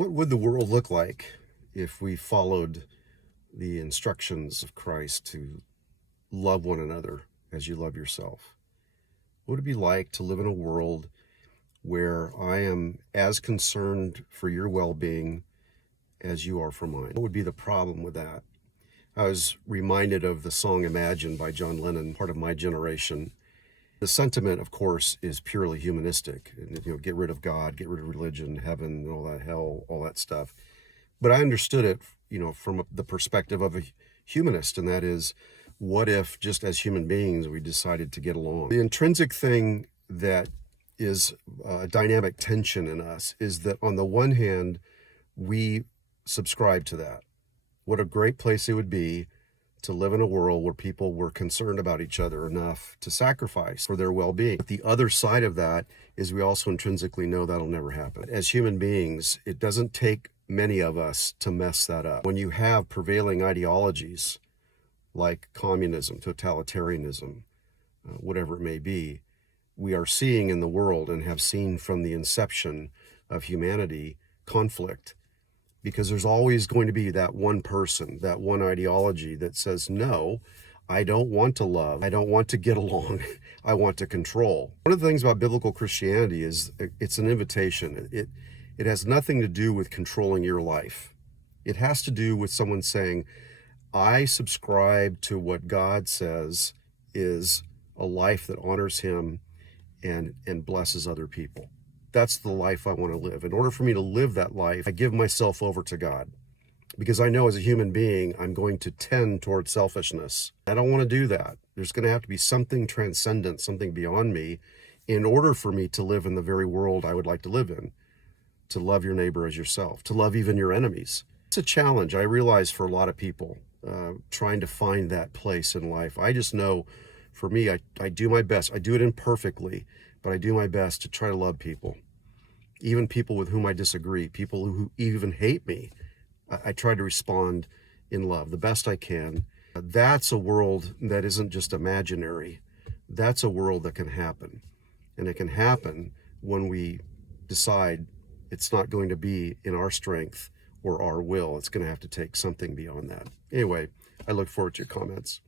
What would the world look like if we followed the instructions of Christ to love one another as you love yourself? What would it be like to live in a world where I am as concerned for your well-being as you are for mine? What would be the problem with that? I was reminded of the song Imagine by John Lennon, part of my generation. The sentiment, of course, is purely humanistic. Get rid of God, get rid of religion, heaven, all that hell, all that stuff. But I understood it, from the perspective of a humanist, and that is, what if just as human beings we decided to get along? The intrinsic thing that is a dynamic tension in us is that on the one hand, we subscribe to that. What a great place it would be to live in a world where people were concerned about each other enough to sacrifice for their well-being. But the other side of that is we also intrinsically know that'll never happen. As human beings, it doesn't take many of us to mess that up. When you have prevailing ideologies like communism, totalitarianism, whatever it may be, we are seeing in the world and have seen from the inception of humanity conflict, because there's always going to be that one person, that one ideology that says, no, I don't want to love, I don't want to get along, I want to control. One of the things about biblical Christianity is it's an invitation. It has nothing to do with controlling your life. It has to do with someone saying, I subscribe to what God says is a life that honors him and blesses other people. That's the life I want to live. In order for me to live that life, I give myself over to God, because I know as a human being, I'm going to tend towards selfishness. I don't want to do that. There's going to have to be something transcendent, something beyond me, in order for me to live in the very world I would like to live in, to love your neighbor as yourself, to love even your enemies. It's a challenge, I realize, for a lot of people, trying to find that place in life. I just know, for me, I do my best. I do it imperfectly, but I do my best to try to love people, even people with whom I disagree, people who even hate me. I try to respond in love the best I can. That's a world that isn't just imaginary. That's a world that can happen. And it can happen when we decide it's not going to be in our strength or our will. It's going to have to take something beyond that. Anyway, I look forward to your comments.